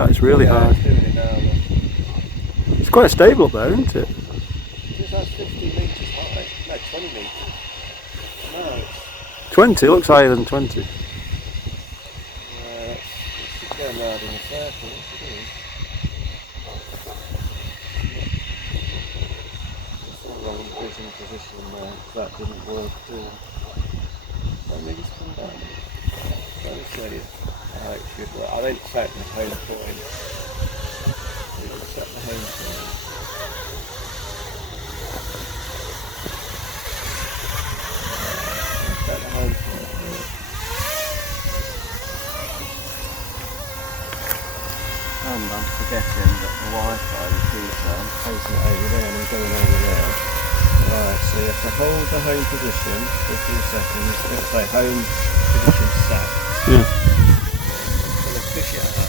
That is really hard. It's doing it now. It's quite stable up there, isn't it? That's 50 metres high. No, 20 metres. No, it's 20? Looks higher than 20. it's going round in a circle. What's it doing? It's all wrong vision position there. That didn't work at all. Let me just come down. Let me show you how it should work. I didn't set the home point. We didn't set the home point. Set the home point. And I'm forgetting that the Wi-Fi repeater, I'm placing it over there and I'm going over there. Right, so you have to hold the home position for a few seconds. Let's say home position set. Yeah. I'm going to fish it out.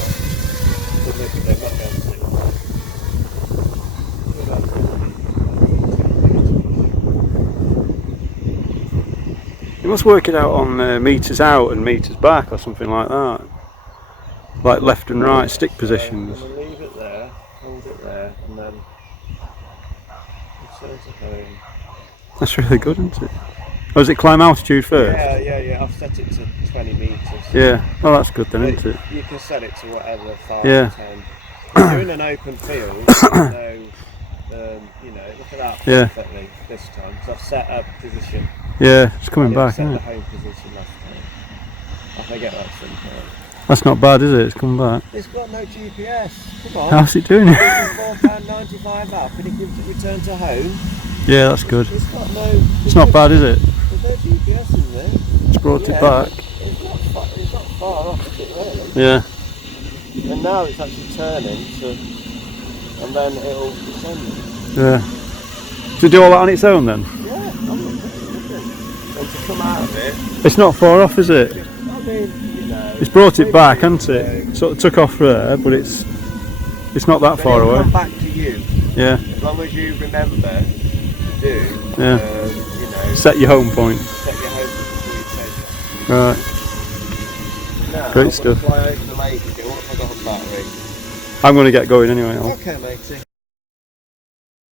Good look, they might be able to see. You must work it out on metres out and metres back or something like that. Like left and right stick positions. I'm going to leave it there, hold it there, and then return to home. That's really good, isn't it? Oh, does it climb altitude first? Yeah. I've set it to 20 metres. Yeah. Oh, that's good then, isn't it? You can set it to whatever, 5 Yeah. or 10. If you're in an open field, you know, look at that perfectly this time. So I've set a position. Yeah, it's coming back, set isn't the it? home position last time. I forget that sometimes. That's not bad, is it? It's coming back. It's got no GPS. Come on. How's it doing it? £4.95 app and it gives it return to home. Yeah, that's good. It's got no. It's not bad, is it? There's no GPS in there. It's brought it back. It's not far off, is it really? Yeah. And now it's actually turning to, and then it'll descend. Yeah. To do all that on its own then? Yeah, I'm not and to come out of it. It's not far off, is it? I mean, you know. It's brought it back, hasn't it? Sort of took off there, but it's not that far away. Come back to you. Yeah. As long as you remember to do. Yeah. You know. Set your home point. Set your home point before you take it. Right. Now, Great stuff. Fly over the lake again. What have I got on battery? I'm going to get going anyway. Okay, matey.